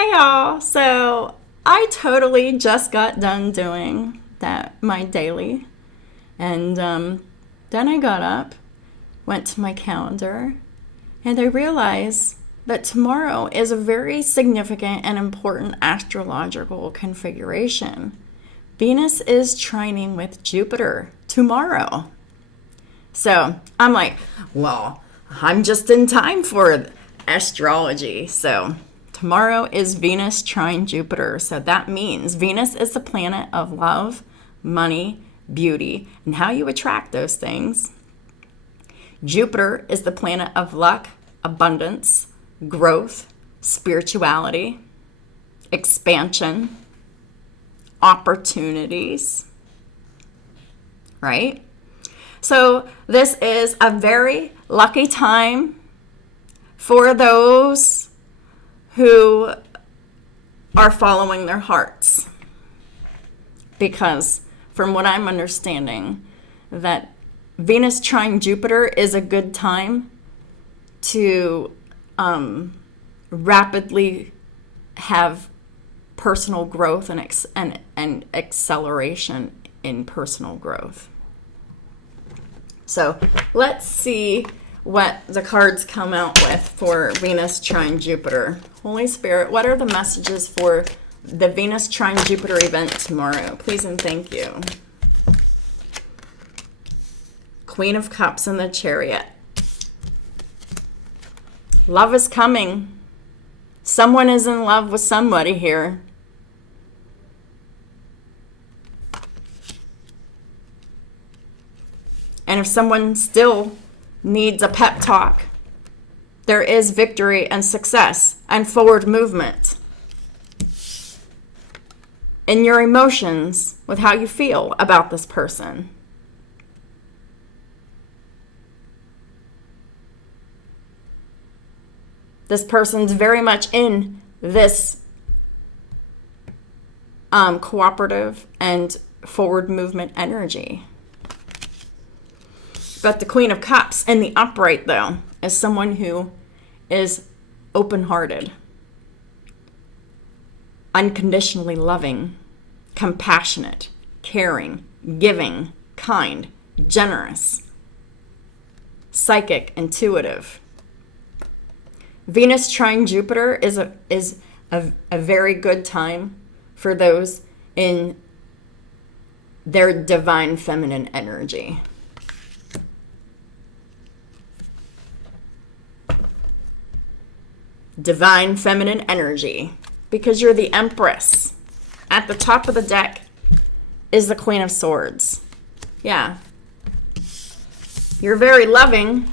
Hey y'all. So I totally just got done doing my daily. And then I got up, went to my calendar, and I realized that tomorrow is a very significant and important astrological configuration. Venus is trining with Jupiter tomorrow. So I'm like, well, I'm just in time for astrology. So tomorrow is Venus trine Jupiter. So that means Venus is the planet of love, money, beauty, and how you attract those things. Jupiter is the planet of luck, abundance, growth, spirituality, expansion, opportunities, right? So this is a very lucky time for those who are following their hearts. Because from what I'm understanding, that Venus trine Jupiter is a good time to rapidly have personal growth and acceleration in personal growth. So let's see what the cards come out with for Venus trine Jupiter. Holy Spirit, what are the messages for the Venus trine Jupiter event tomorrow? Please and thank you. Queen of Cups in the Chariot. Love is coming. Someone is in love with somebody here. And if someone still needs a pep talk, there is victory and success and forward movement in your emotions with how you feel about this person. This person's very much in this cooperative and forward movement energy. But the Queen of Cups in the upright, though, is someone who is open-hearted, unconditionally loving, compassionate, caring, giving, kind, generous, psychic, intuitive. Venus trine Jupiter is a very good time for those in their divine feminine energy. Divine feminine energy, because you're the Empress. At the top of the deck is the Queen of Swords. Yeah. You're very loving,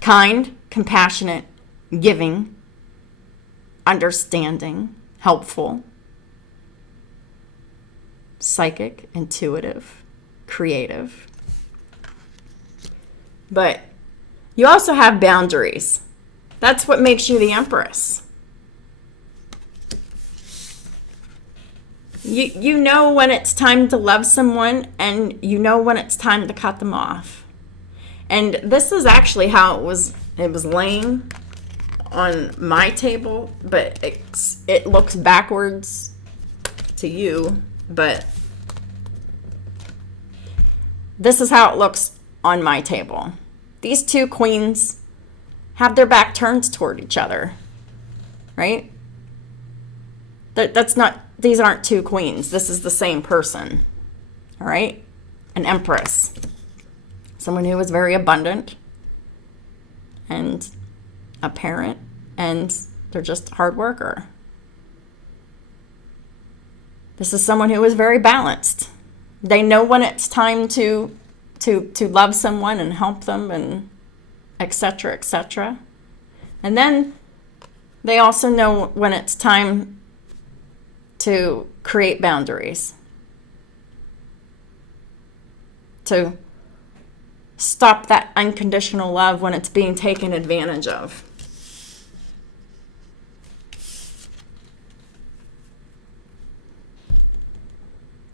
kind, compassionate, giving, understanding, helpful, psychic, intuitive, creative. But you also have boundaries. That's what makes you the Empress. You know when it's time to love someone, and you know when it's time to cut them off. And this is actually how it was laying on my table, but it looks backwards to you, but this is how it looks on my table. These two queens have their back turned toward each other, right? These aren't two queens. This is the same person, all right? An Empress, someone who is very abundant and a parent, and they're just a hard worker. This is someone who is very balanced. They know when it's time to love someone and help them, and etc., etc. And then they also know when it's time to create boundaries, to stop that unconditional love when it's being taken advantage of.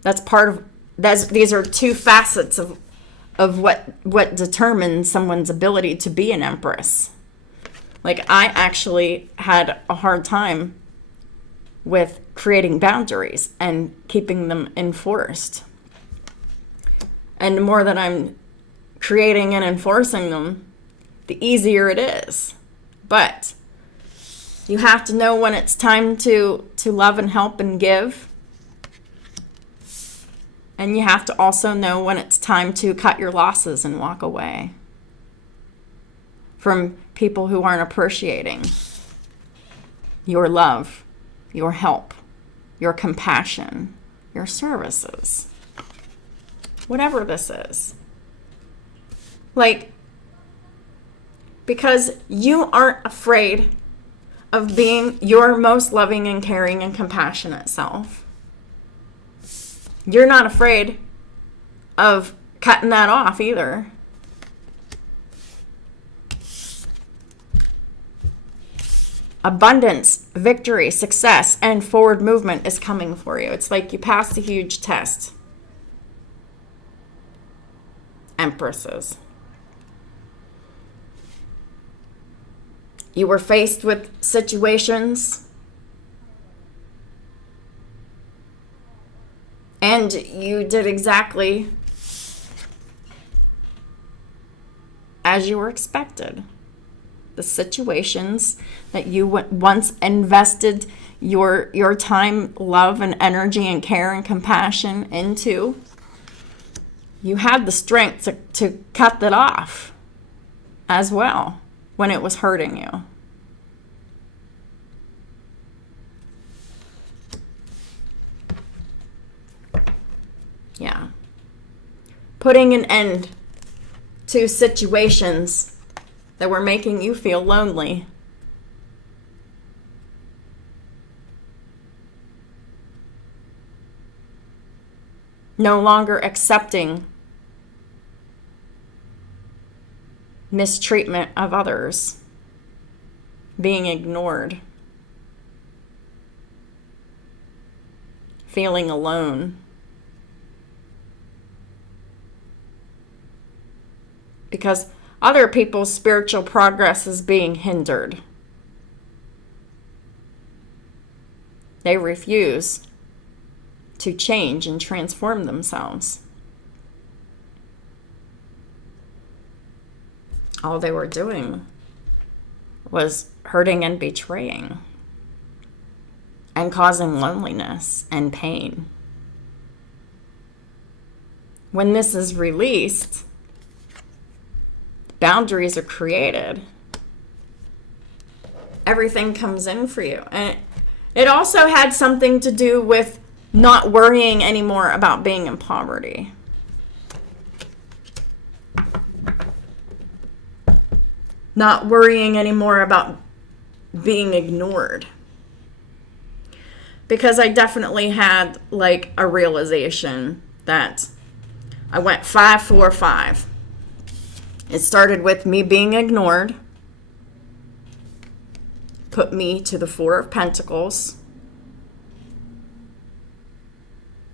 These are two facets of what determines someone's ability to be an Empress. Like, I actually had a hard time with creating boundaries and keeping them enforced. And the more that I'm creating and enforcing them, the easier it is. But you have to know when it's time to love and help and give. And you have to also know when it's time to cut your losses and walk away from people who aren't appreciating your love, your help, your compassion, your services. Whatever this is. Like, because you aren't afraid of being your most loving and caring and compassionate self. You're not afraid of cutting that off either. Abundance, victory, success, and forward movement is coming for you. It's like you passed a huge test. Empresses. You were faced with situations and you did exactly as you were expected. The situations that you once invested your time, love, and energy and care and compassion into, you had the strength to cut that off as well when it was hurting you. Yeah. Putting an end to situations that were making you feel lonely. No longer accepting mistreatment of others, being ignored, feeling alone. Because other people's spiritual progress is being hindered. They refuse to change and transform themselves. All they were doing was hurting and betraying and causing loneliness and pain. When this is released, boundaries are created. Everything comes in for you. And it also had something to do with not worrying anymore about being in poverty. Not worrying anymore about being ignored. Because I definitely had like a realization that I went 5, 4, 5. It started with me being ignored, put me to the 4 of Pentacles.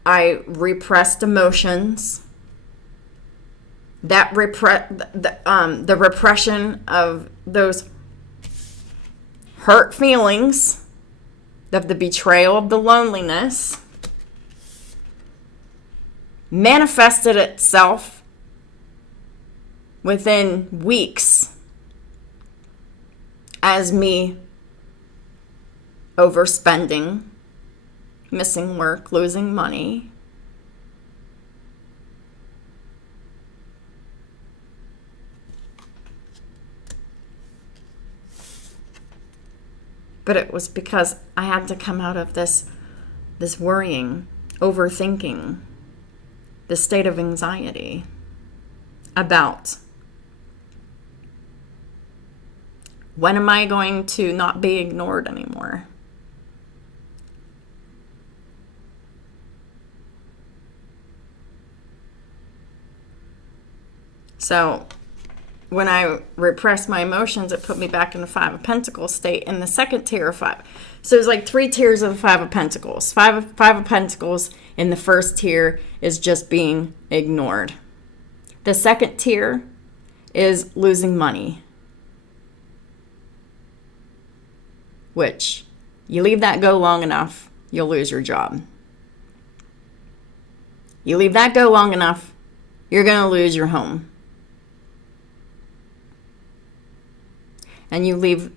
I repressed emotions. The repression of those hurt feelings, of the betrayal, of the loneliness, manifested itself within weeks as me overspending, missing work, losing money. But it was because I had to come out of this worrying, overthinking, this state of anxiety about when am I going to not be ignored anymore? So when I repressed my emotions, it put me back in the 5 of Pentacles state in the second tier of 5. So it's like 3 tiers of the 5 of Pentacles. Five of Pentacles in the first tier is just being ignored. The second tier is losing money, which You leave that go long enough, you'll lose your job. You leave that go long enough, you're going to lose your home. And you leave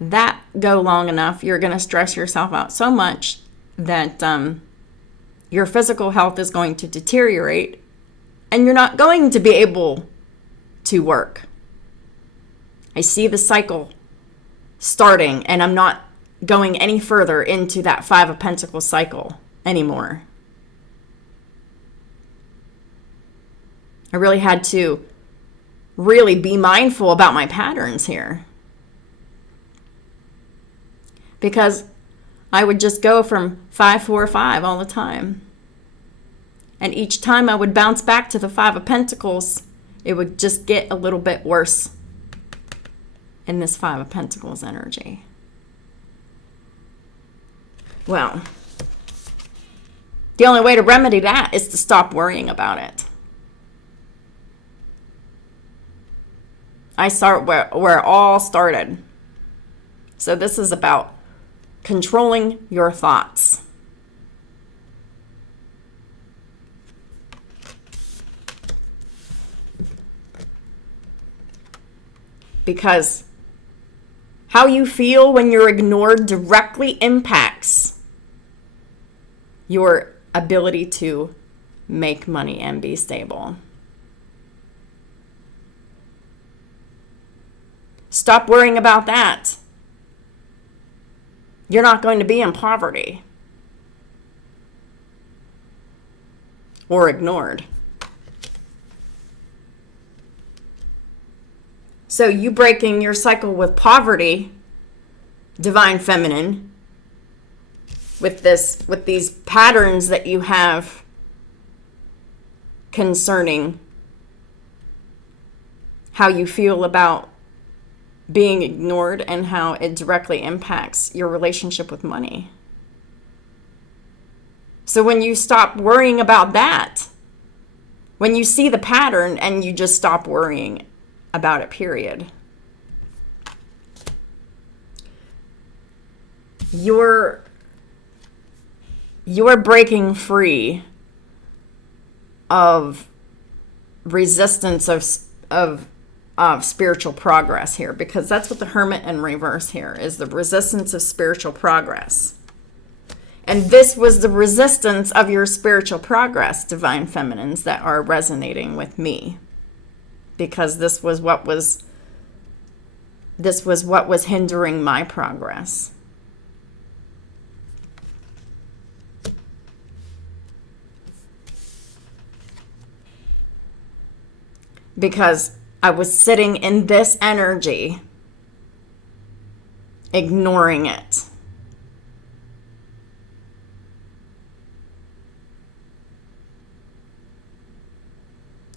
that go long enough, you're going to stress yourself out so much that your physical health is going to deteriorate and you're not going to be able to work. I see the cycle starting, and I'm not going any further into that Five of Pentacles cycle anymore. I really had to really be mindful about my patterns here. Because I would just go from 5, 4, 5 all the time. And each time I would bounce back to the Five of Pentacles, it would just get a little bit worse in this Five of Pentacles energy. Well, the only way to remedy that is to stop worrying about it. I start where it all started. So this is about controlling your thoughts. Because how you feel when you're ignored directly impacts your ability to make money and be stable. Stop worrying about that. You're not going to be in poverty or ignored. So you breaking your cycle with poverty, Divine Feminine, with these patterns that you have concerning how you feel about being ignored and how it directly impacts your relationship with money. So when you stop worrying about that, when you see the pattern and you just stop worrying about it, period, you're breaking free of resistance of spiritual progress here, because that's what the Hermit in reverse here is, the resistance of spiritual progress. And this was the resistance of your spiritual progress, Divine Feminines, that are resonating with me, because this was what was hindering my progress. Because I was sitting in this energy, ignoring it.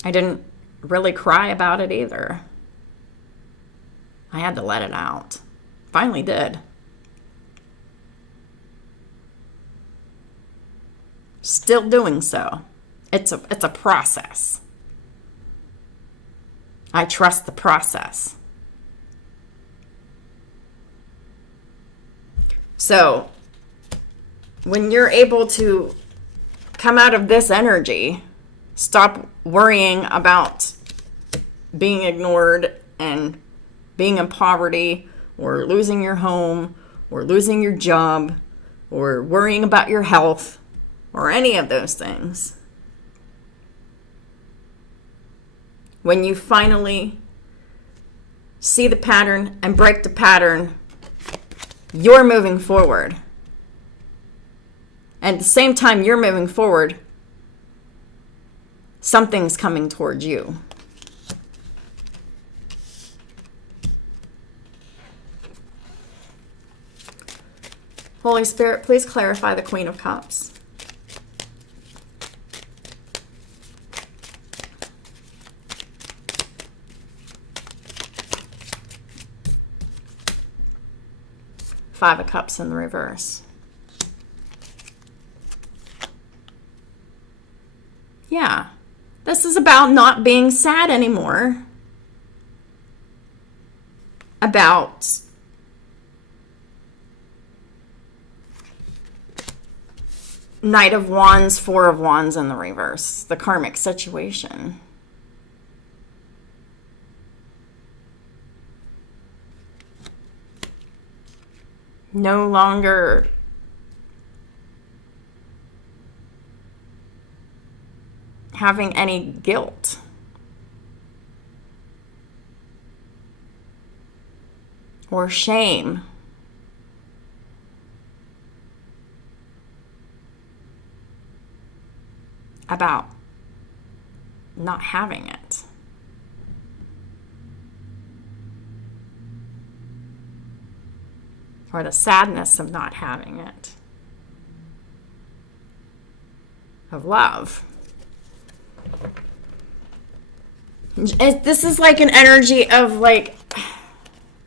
I didn't really cry about it either. I had to let it out. Finally did. Still doing so. It's a process. I trust the process. So, when you're able to come out of this energy, stop worrying about being ignored and being in poverty or losing your home or losing your job or worrying about your health or any of those things. When you finally see the pattern and break the pattern, you're moving forward. And at the same time you're moving forward, something's coming towards you. Holy Spirit, please clarify the Queen of Cups. Five of Cups in the reverse. Yeah, this is about not being sad anymore. About Knight of Wands, Four of Wands in the reverse, the karmic situation. No longer having any guilt. Or shame. About not having it. Or the sadness of not having it. Of love. This is like an energy of like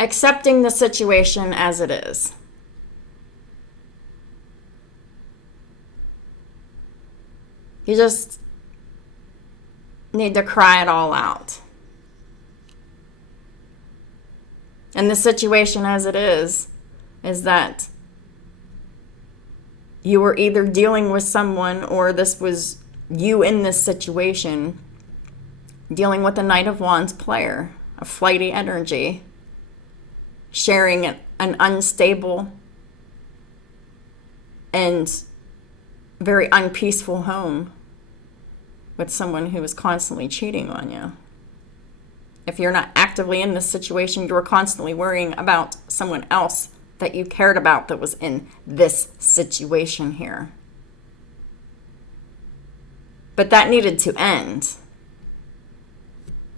accepting the situation as it is. You just need to cry it all out. And the situation as it is that you were either dealing with someone, or this was you in this situation dealing with a Knight of Wands player, a flighty energy, sharing an unstable and very unpeaceful home with someone who is constantly cheating on you. If you're not actively in this situation, you're constantly worrying about someone else that you cared about that was in this situation here. But that needed to end.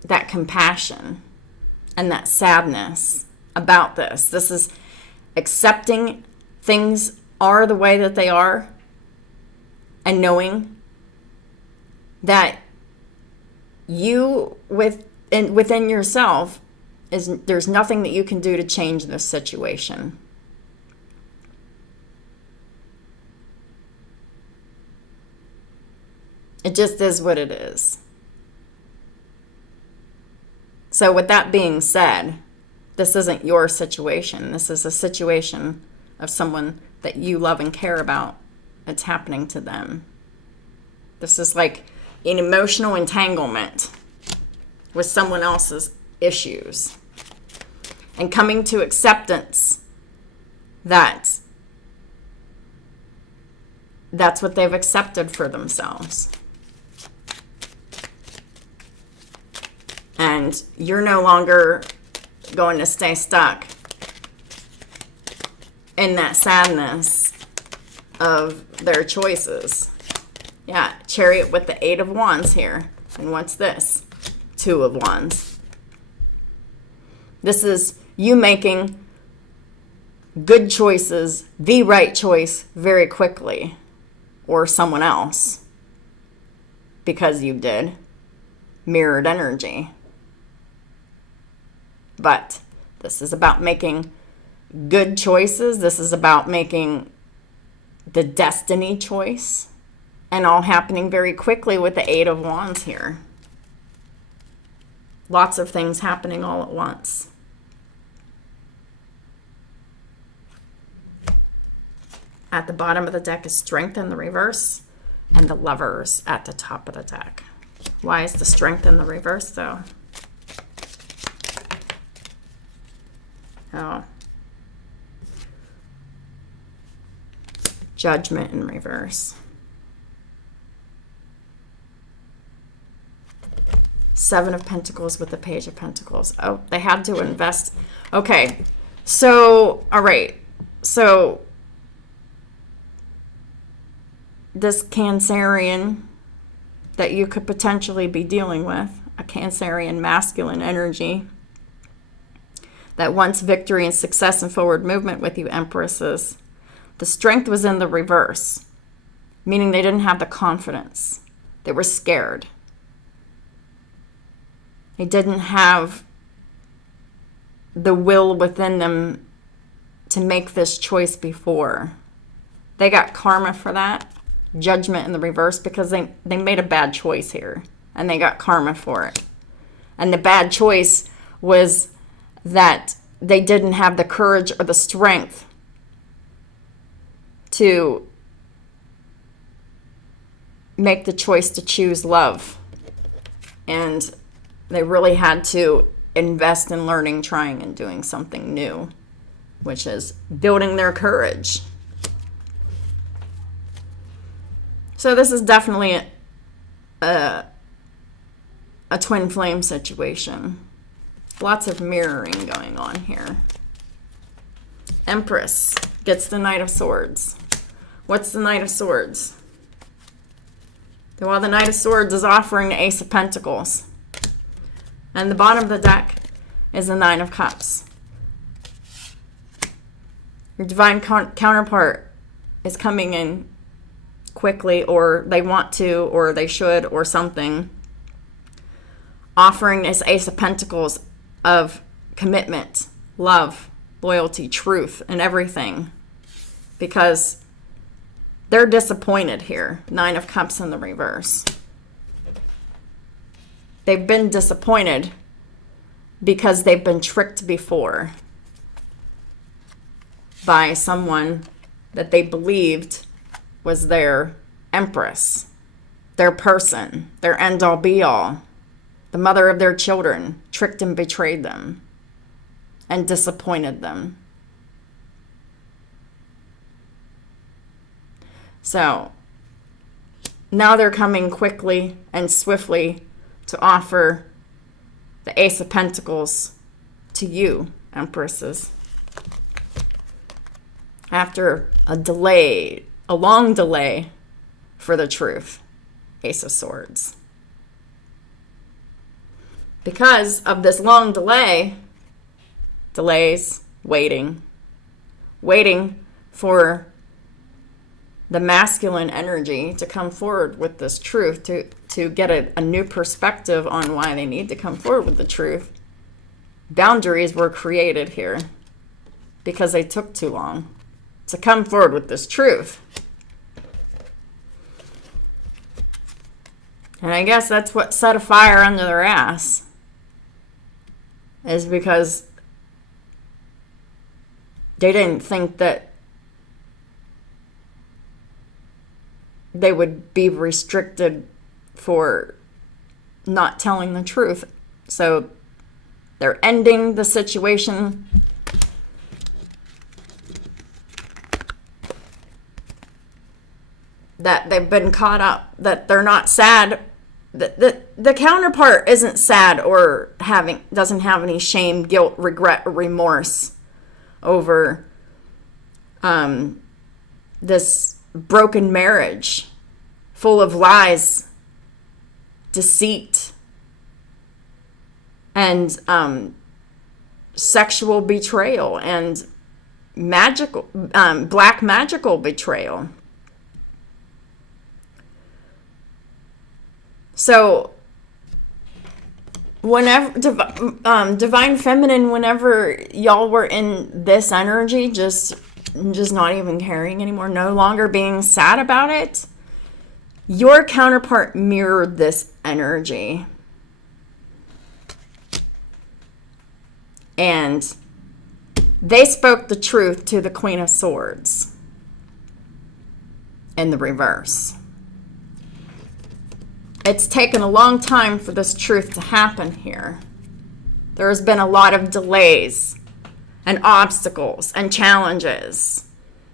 That compassion and that sadness about this. This is accepting things are the way that they are, and knowing that you within yourself there's nothing that you can do to change this situation. It just is what it is. So with that being said, this isn't your situation. This is a situation of someone that you love and care about. It's happening to them. This is like an emotional entanglement with someone else's issues. And coming to acceptance that that's what they've accepted for themselves. And you're no longer going to stay stuck in that sadness of their choices. Yeah, Chariot with the Eight of Wands here. And what's this? Two of Wands. This is you making good choices, the right choice, very quickly. Or someone else. Because you did. Mirrored energy. But this is about making good choices. This is about making the destiny choice. And all happening very quickly with the Eight of Wands here. Lots of things happening all at once. At the bottom of the deck is Strength in the reverse. And the Lovers at the top of the deck. Why is the Strength in the reverse though? Oh. Judgment in reverse. Seven of Pentacles with the Page of Pentacles. Oh, they had to invest. Okay. So, all right. So, this Cancerian that you could potentially be dealing with, a Cancerian masculine energy, that wants victory and success and forward movement with you, Empresses. The Strength was in the reverse, meaning they didn't have the confidence. They were scared. They didn't have the will within them to make this choice before. They got karma for that. Judgment in the reverse, because they made a bad choice here. And they got karma for it. And the bad choice was that they didn't have the courage or the strength to make the choice to choose love. And they really had to invest in learning, trying, and doing something new, which is building their courage. So this is definitely a twin flame situation. Lots of mirroring going on here. Empress gets the Knight of Swords. What's the Knight of Swords? Well, the Knight of Swords is offering the Ace of Pentacles. And the bottom of the deck is the Nine of Cups. Your divine counterpart is coming in quickly, or they want to, or they should, or something, offering this Ace of Pentacles of commitment, love, loyalty, truth, and everything, because they're disappointed here. Nine of Cups in the reverse. They've been disappointed because they've been tricked before by someone that they believed was their empress, their person, their end-all be-all, the mother of their children, tricked and betrayed them and disappointed them. So now they're coming quickly and swiftly to offer the Ace of Pentacles to you, Empresses. After a delay, a long delay for the truth, Ace of Swords. Because of this long delays, waiting for the masculine energy to come forward with this truth, to get a new perspective on why they need to come forward with the truth. Boundaries were created here because they took too long to come forward with this truth. And I guess that's what set a fire under their ass, is because they didn't think that they would be restricted for not telling the truth. So they're ending the situation that they've been caught up, that they're not sad. The counterpart isn't sad or doesn't have any shame, guilt, regret, or remorse over this broken marriage full of lies, deceit, and sexual betrayal and black magical betrayal. So whenever divine feminine, whenever y'all were in this energy, just not even caring anymore, no longer being sad about it, your counterpart mirrored this energy. And they spoke the truth to the Queen of Swords in the reverse. It's taken a long time for this truth to happen here. There's been a lot of delays and obstacles and challenges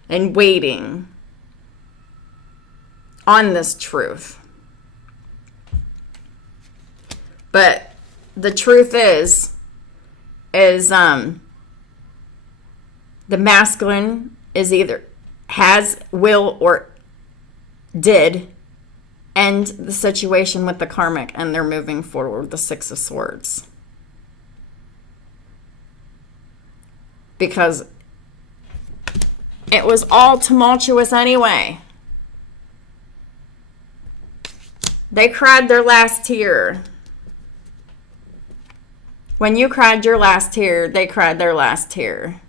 and waiting on this truth. But the truth is the masculine is either has, will, or did end the situation with the karmic, and they're moving forward with the Six of Swords. Because it was all tumultuous anyway. They cried their last tear. When you cried your last tear, they cried their last tear.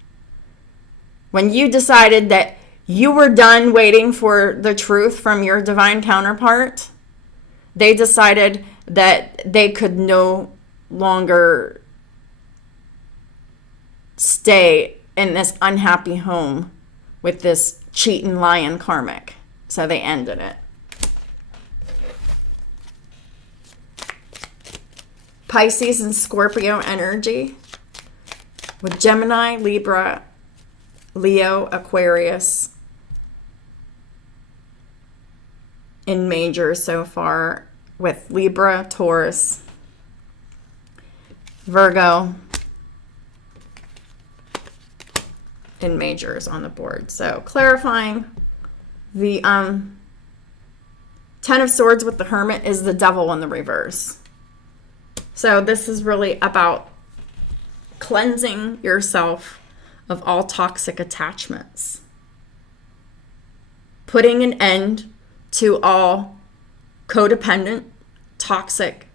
When you decided that you were done waiting for the truth from your divine counterpart, they decided that they could no longer stay in this unhappy home with this cheating lion karmic. So they ended it. Pisces and Scorpio energy with Gemini, Libra, Leo, Aquarius in major so far, with Libra, Taurus, Virgo in majors on the board. So clarifying, the Ten of Swords with the Hermit is the Devil in the reverse. So this is really about cleansing yourself of all toxic attachments, putting an end to all codependent, toxic,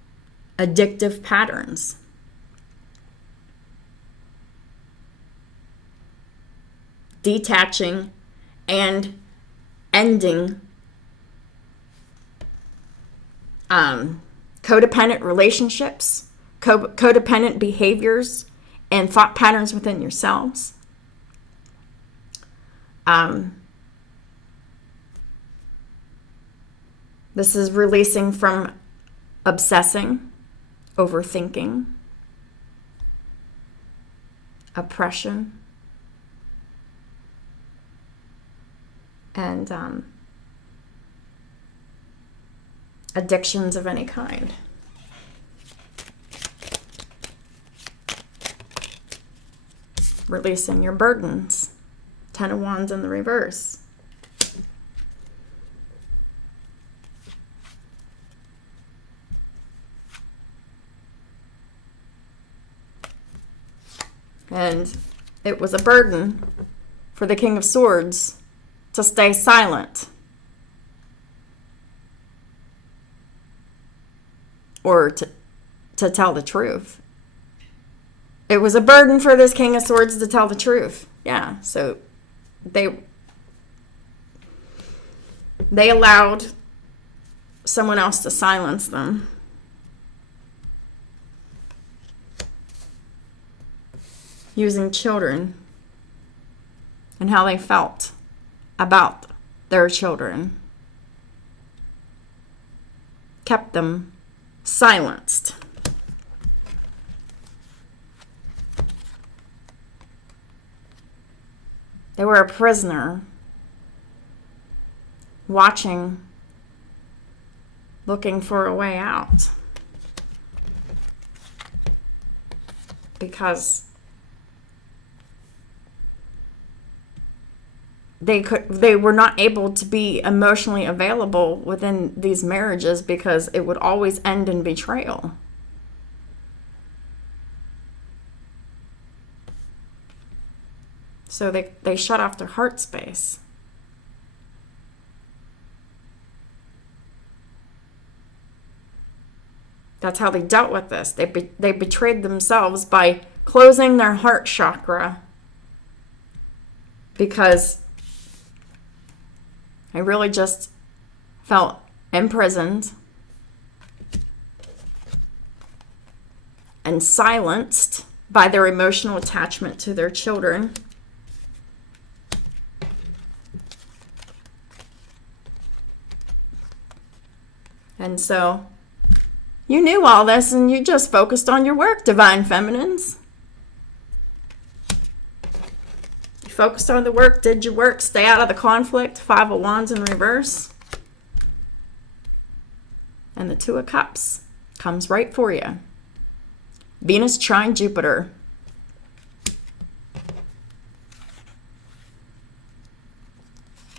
addictive patterns. Detaching and ending codependent relationships, codependent behaviors, and thought patterns within yourselves. This is releasing from obsessing, overthinking, oppression, and addictions of any kind. Releasing your burdens. Ten of Wands in the reverse. And it was a burden for the King of Swords to stay silent, or to tell the truth. It was a burden for this King of Swords to tell the truth. Yeah, so they allowed someone else to silence them. Using children and how they felt about their children. Kept them silenced. They were a prisoner, watching, looking for a way out. Because they were not able to be emotionally available within these marriages, because it would always end in betrayal. So they shut off their heart space. That's how they dealt with this. They betrayed themselves by closing their heart chakra, because I really just felt imprisoned and silenced by their emotional attachment to their children. And so you knew all this and you just focused on your work, Divine Feminines. You focused on the work, did your work, stay out of the conflict. Five of Wands in reverse. And the Two of Cups comes right for you. Venus trine Jupiter.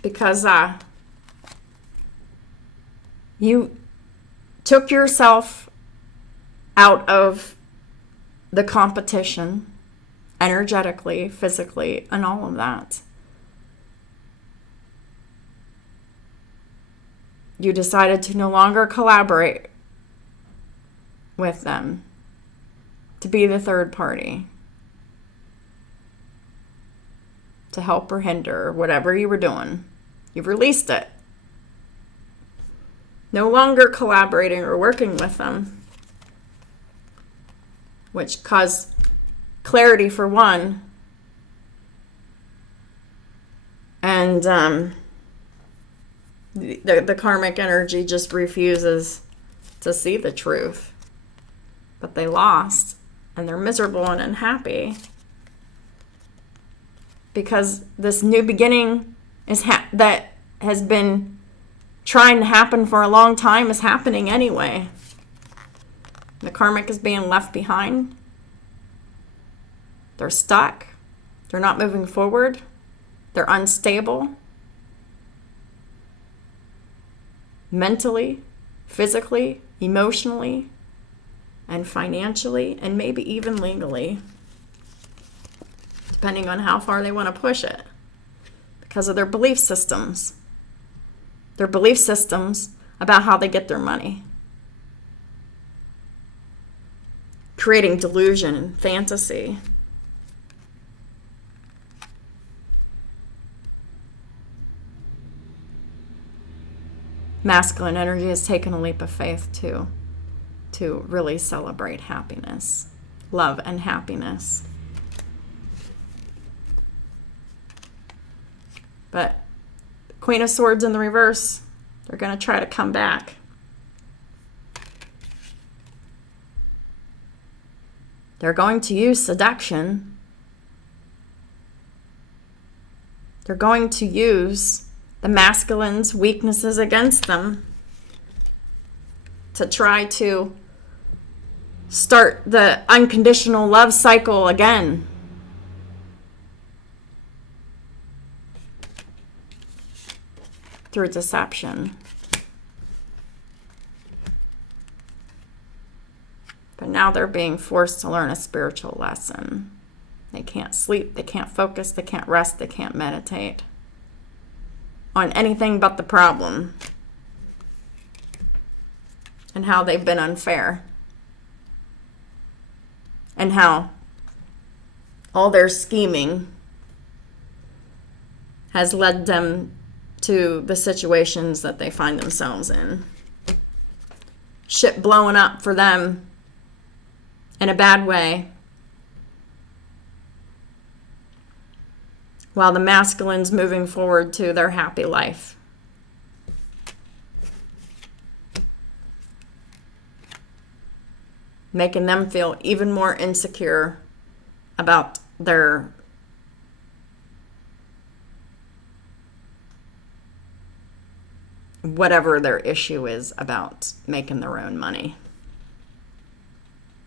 Because you took yourself out of the competition, energetically, physically, and all of that. You decided to no longer collaborate with them, to be the third party, to help or hinder, or whatever you were doing. You've released it. No longer collaborating or working with them, which caused clarity for one, and the karmic energy just refuses to see the truth. but they lost, and they're miserable and unhappy because this new beginning that has been trying to happen for a long time is happening anyway. The karmic is being left behind. They're stuck. They're not moving forward. They're unstable. Mentally, physically, emotionally, and financially, and maybe even legally, depending on how far they want to push it, because of their belief systems. Their belief systems about how they get their money. Creating delusion and fantasy. Masculine energy has taken a leap of faith to really celebrate happiness, love and happiness. But Queen of Swords in the reverse, they're going to try to come back. They're going to use seduction. They're going to use the masculine's weaknesses against them to try to start the unconditional love cycle again. Through deception. But now they're being forced to learn a spiritual lesson. They can't sleep, they can't focus, they can't rest, they can't meditate on anything but the problem and how they've been unfair and how all their scheming has led them to the situations that they find themselves in. Shit blowing up for them in a bad way, while the masculine's moving forward to their happy life. Making them feel even more insecure about their whatever their issue is about making their own money.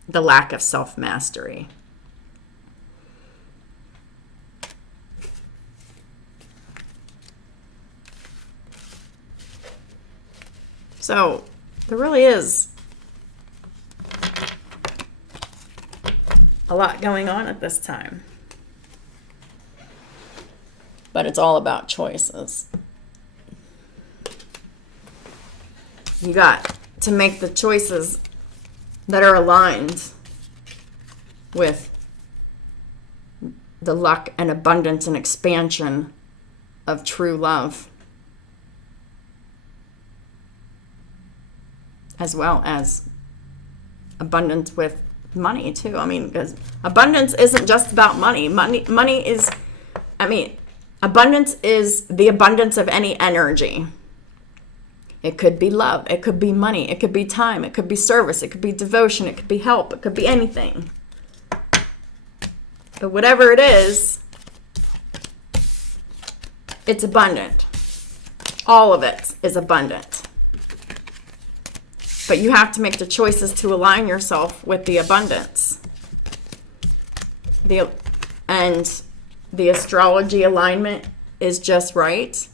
The lack of self-mastery. So there really is a lot going on at this time. But it's all about choices. You got to make the choices that are aligned with the luck and abundance and expansion of true love, as well as abundance with money too. I mean, because abundance isn't just about money. Money is, abundance is the abundance of any energy. It could be love, it could be money, it could be time, it could be service, it could be devotion, it could be help, it could be anything. But whatever it is, it's abundant. All of it is abundant. But you have to make the choices to align yourself with the abundance. And the astrology alignment is just right.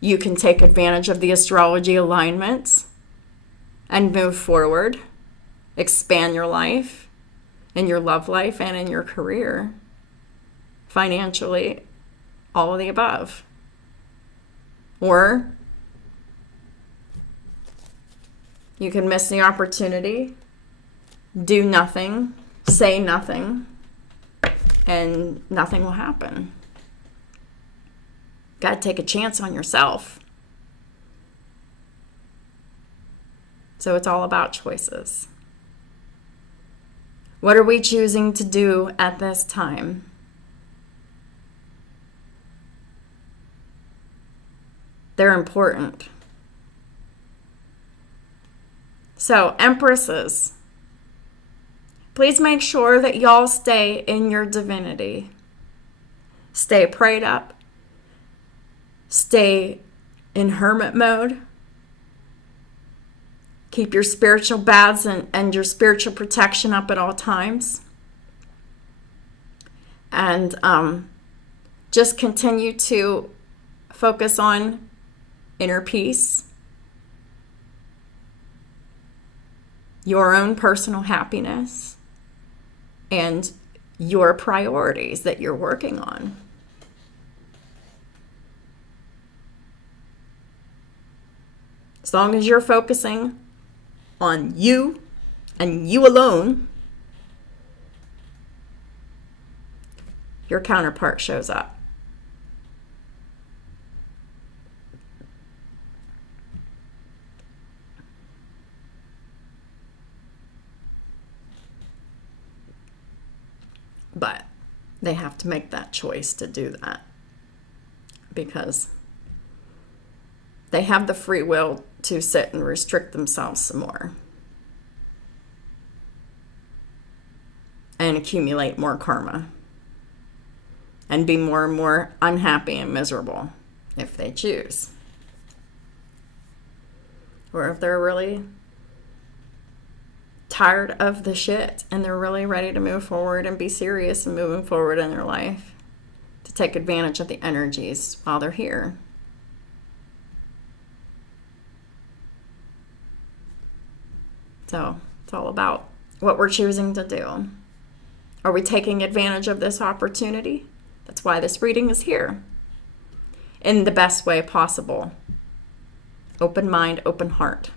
You can take advantage of the astrology alignments and move forward, expand your life, in your love life, and in your career, financially, all of the above. Or you can miss the opportunity, do nothing, say nothing, and nothing will happen. Got to take a chance on yourself. So it's all about choices. What are we choosing to do at this time? They're important. So, Empresses, Please make sure that y'all stay in your divinity. Stay prayed up. Stay in hermit mode. Keep your spiritual baths and your spiritual protection up at all times. And just continue to focus on inner peace, your own personal happiness, and your priorities that you're working on. As long as you're focusing on you and you alone, your counterpart shows up. But they have to make that choice to do that, because they have the free will to sit and restrict themselves some more and accumulate more karma and be more and more unhappy and miserable if they choose. Or if they're really tired of the shit and they're really ready to move forward and be serious and moving forward in their life, to take advantage of the energies while they're here. So it's all about what we're choosing to do. Are we taking advantage of this opportunity? That's why this reading is here. In the best way possible. Open mind, open heart.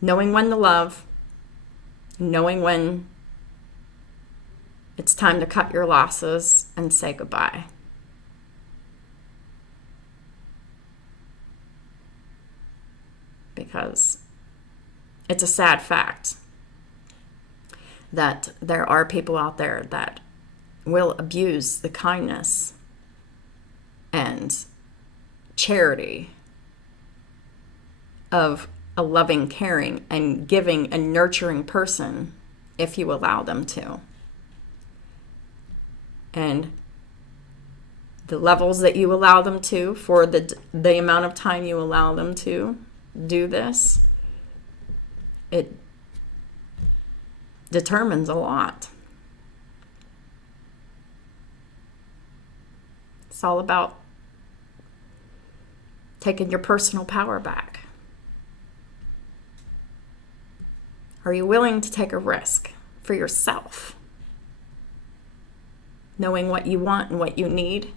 Knowing when to love, knowing when it's time to cut your losses and say goodbye. Because it's a sad fact that there are people out there that will abuse the kindness and charity of a loving, caring, and giving and nurturing person if you allow them to. And the levels that you allow them to, for the amount of time you allow them to do this, it determines a lot. It's all about taking your personal power back. Are you willing to take a risk for yourself? Knowing what you want and what you need.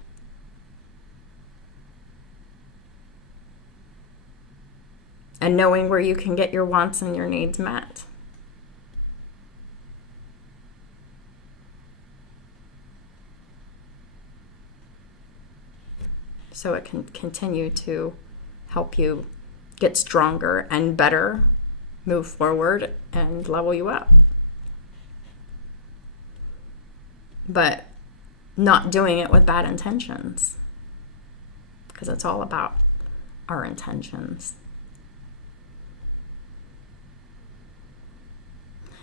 And knowing where you can get your wants and your needs met. So it can continue to help you get stronger and better, move forward, and level you up. But not doing it with bad intentions, because it's all about our intentions.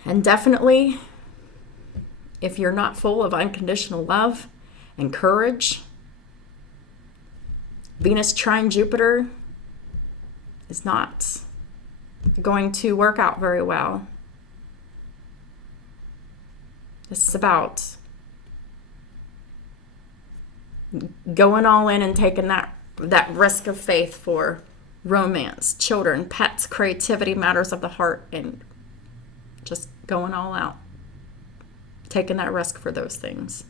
And definitely, if you're not full of unconditional love and courage, Venus trine Jupiter is not going to work out very well. This is about going all in and taking that risk of faith for romance, children, pets, creativity, matters of the heart, and just going all out. Taking that risk for those things.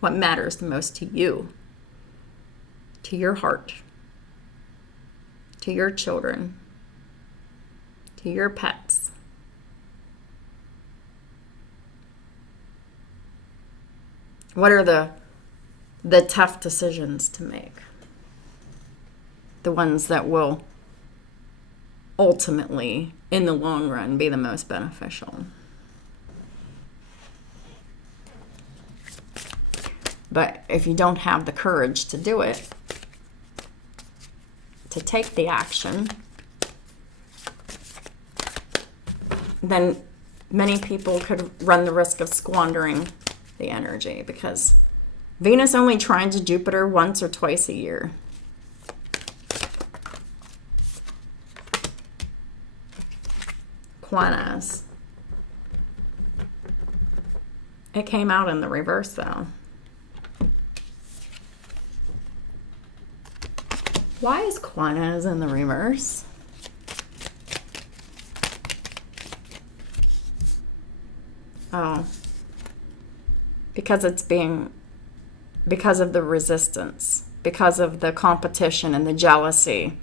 What matters the most to you, to your heart, to your children, to your pets. What are the tough decisions to make? The ones that will ultimately, in the long run, be the most beneficial. But if you don't have the courage to do it, to take the action, then many people could run the risk of squandering the energy, because Venus only trines Jupiter once or twice a year. Quanas. It came out in the reverse, though. Why is Quanas in the reverse? Oh. Because of the resistance, because of the competition and the jealousy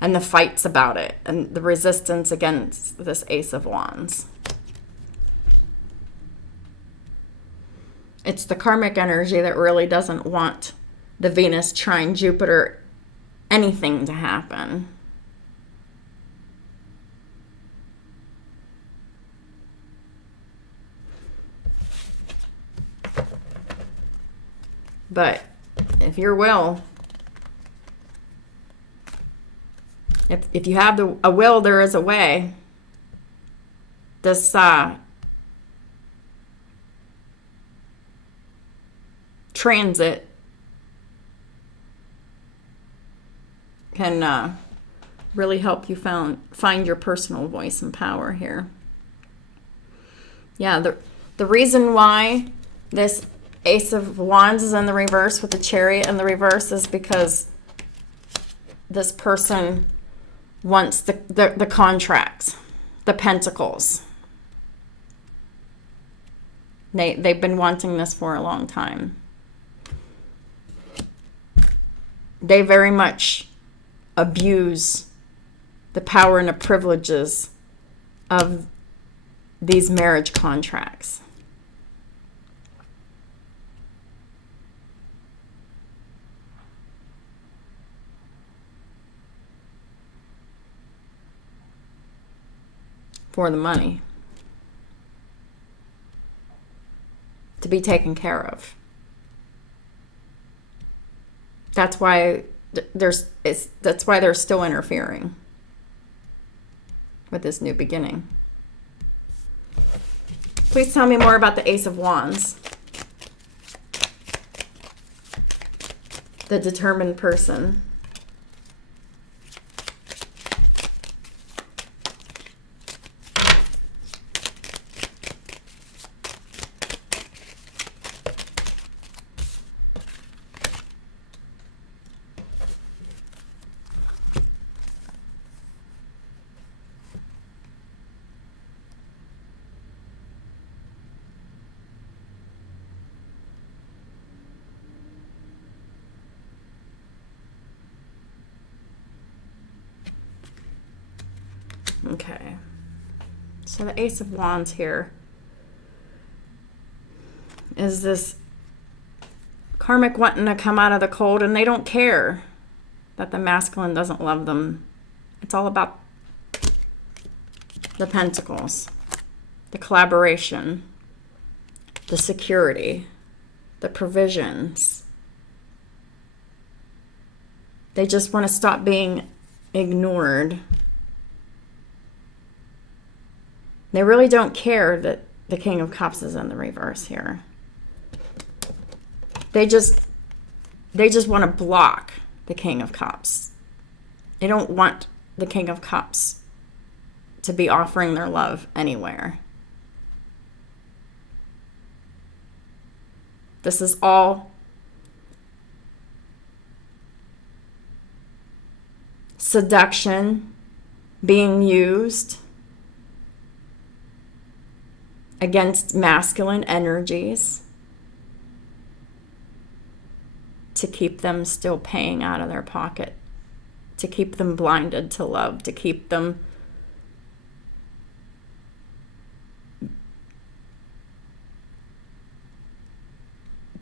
and the fights about it and the resistance against this Ace of Wands. It's the karmic energy that really doesn't want the Venus trine Jupiter anything to happen. But if your will, if you have a will, there is a way. This transit can really help you find your personal voice and power here. Yeah, the reason why this Ace of Wands is in the reverse with the Chariot in the reverse is because this person wants the contracts, the pentacles. They've been wanting this for a long time. They very much abuse the power and the privileges of these marriage contracts. For the money. To be taken care of. That's why they're still interfering with this new beginning. Please tell me more about the Ace of Wands. The determined person. Okay, so the Ace of Wands here is this karmic wanting to come out of the cold, and they don't care that the masculine doesn't love them. It's all about the pentacles, the collaboration, the security, the provisions. They just want to stop being ignored. They really don't care that the King of Cups is in the reverse here. They just want to block the King of Cups. They don't want the King of Cups to be offering their love anywhere. This is all seduction being used against masculine energies to keep them still paying out of their pocket, to keep them blinded to love, to keep them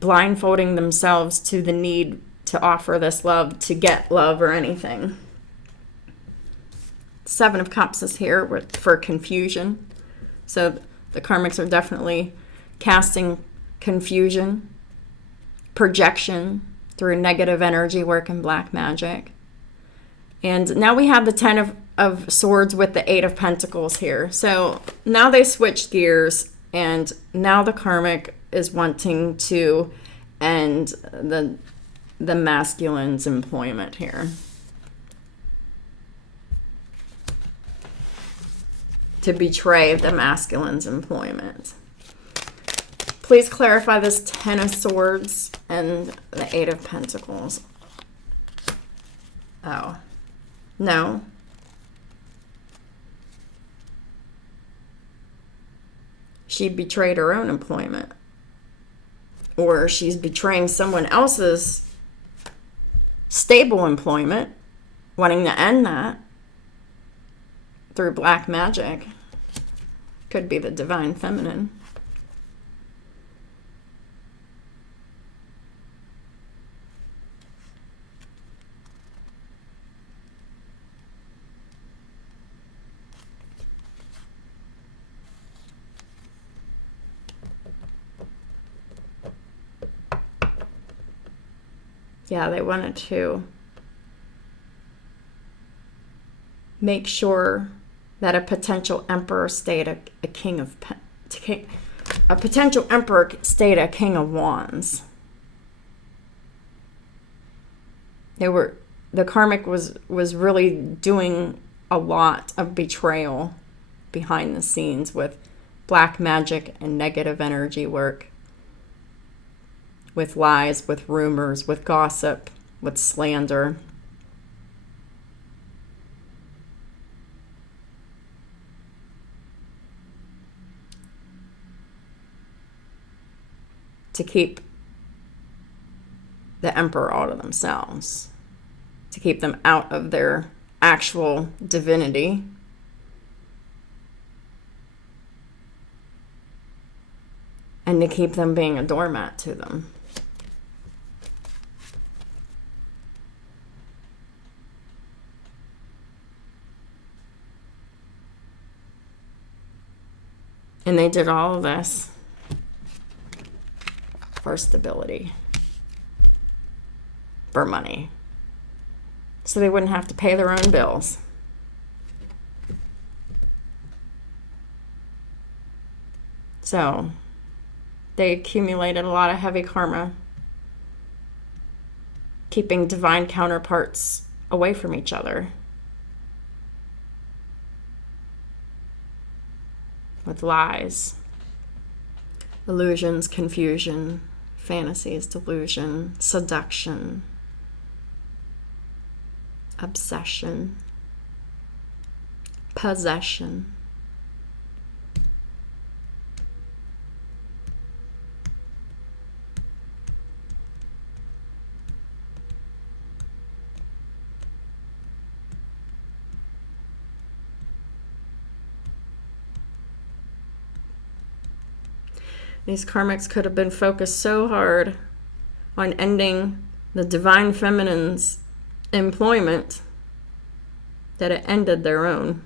blindfolding themselves to the need to offer this love, to get love or anything. Seven of Cups is here for confusion. So the karmics are definitely casting confusion, projection through negative energy work and black magic. And now we have the of Swords with the Eight of Pentacles here. So now they switched gears, and now the karmic is wanting to end the masculine's employment here. To betray the masculine's employment. Please clarify this Ten of Swords and the Eight of Pentacles. Oh, no. She betrayed her own employment. Or she's betraying someone else's stable employment, wanting to end that through black magic. Could be the divine feminine. Yeah, they wanted to make sure that a potential emperor stayed a king of a potential emperor stayed a king of wands. The karmic was really doing a lot of betrayal behind the scenes with black magic and negative energy work, with lies, with rumors, with gossip, with slander. To keep the emperor out of themselves, to keep them out of their actual divinity. And to keep them being a doormat to them. And they did all of this for stability, for money, so they wouldn't have to pay their own bills. So they accumulated a lot of heavy karma, keeping divine counterparts away from each other. With lies, illusions, confusion, fantasies, delusion, seduction, obsession, possession. These karmics could have been focused so hard on ending the divine feminine's employment that it ended their own.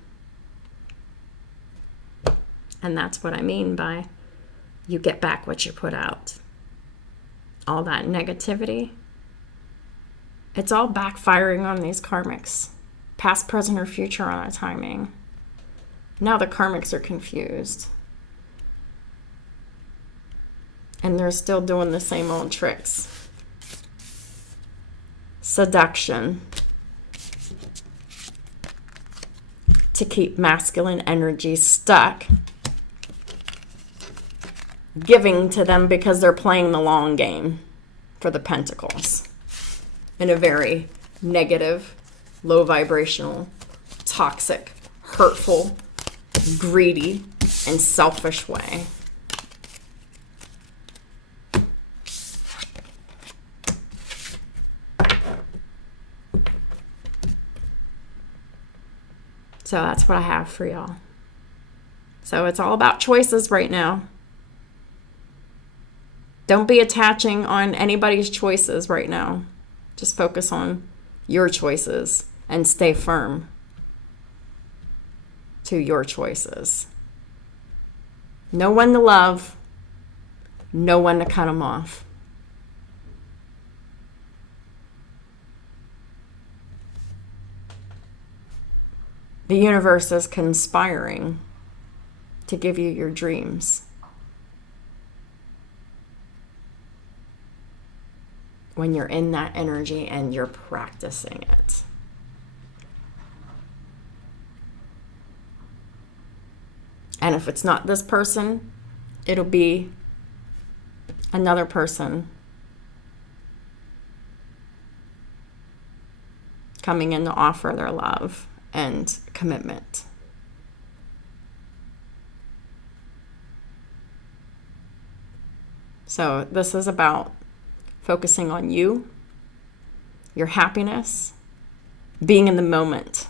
And that's what I mean by you get back what you put out. All that negativity, it's all backfiring on these karmics. Past, present, or future on a timing. Now the karmics are confused. And they're still doing the same old tricks. Seduction. To keep masculine energy stuck. Giving to them because they're playing the long game for the pentacles. In a very negative, low vibrational, toxic, hurtful, greedy, and selfish way. So that's what I have for y'all. So it's all about choices right now. Don't be attaching on anybody's choices right now. Just focus on your choices and stay firm to your choices. Know when to love, know when to cut them off. The universe is conspiring to give you your dreams. When you're in that energy and you're practicing it. And if it's not this person, it'll be another person coming in to offer their love and commitment. So this is about focusing on you, your happiness, being in the moment.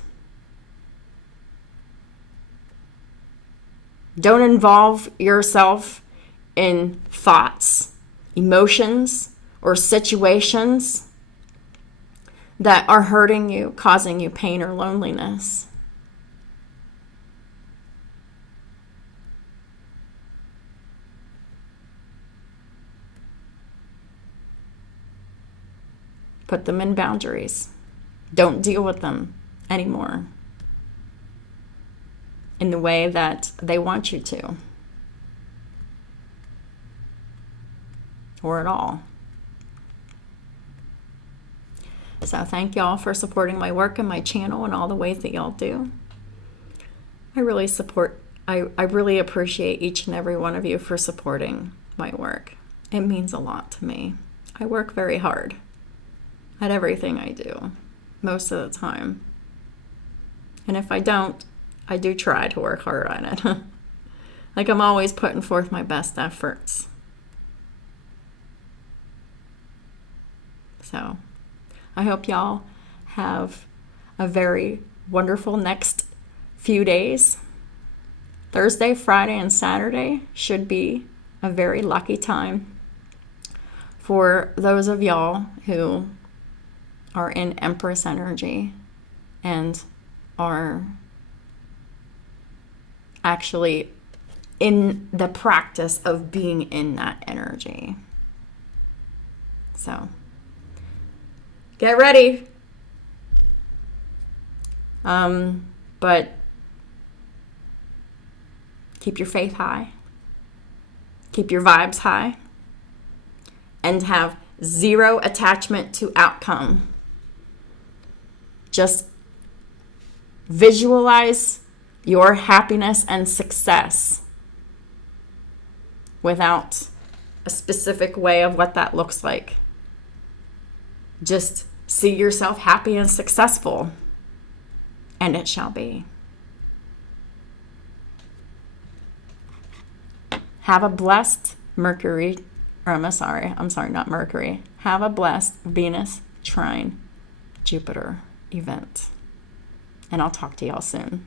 Don't involve yourself in thoughts, emotions, or situations that are hurting you, causing you pain or loneliness. Put them in boundaries. Don't deal with them anymore in the way that they want you to, or at all. So thank y'all for supporting my work and my channel and all the ways that y'all do. I really appreciate each and every one of you for supporting my work. It means a lot to me. I work very hard at everything I do, most of the time. And if I don't, I do try to work hard on it. Like, I'm always putting forth my best efforts. So I hope y'all have a very wonderful next few days. Thursday, Friday, and Saturday should be a very lucky time for those of y'all who are in Empress energy and are actually in the practice of being in that energy. So get ready. But keep your faith high. Keep your vibes high. And have zero attachment to outcome. Just visualize your happiness and success without a specific way of what that looks like. Just see yourself happy and successful, and it shall be. Have a blessed Have a blessed Venus Trine Jupiter event. And I'll talk to y'all soon.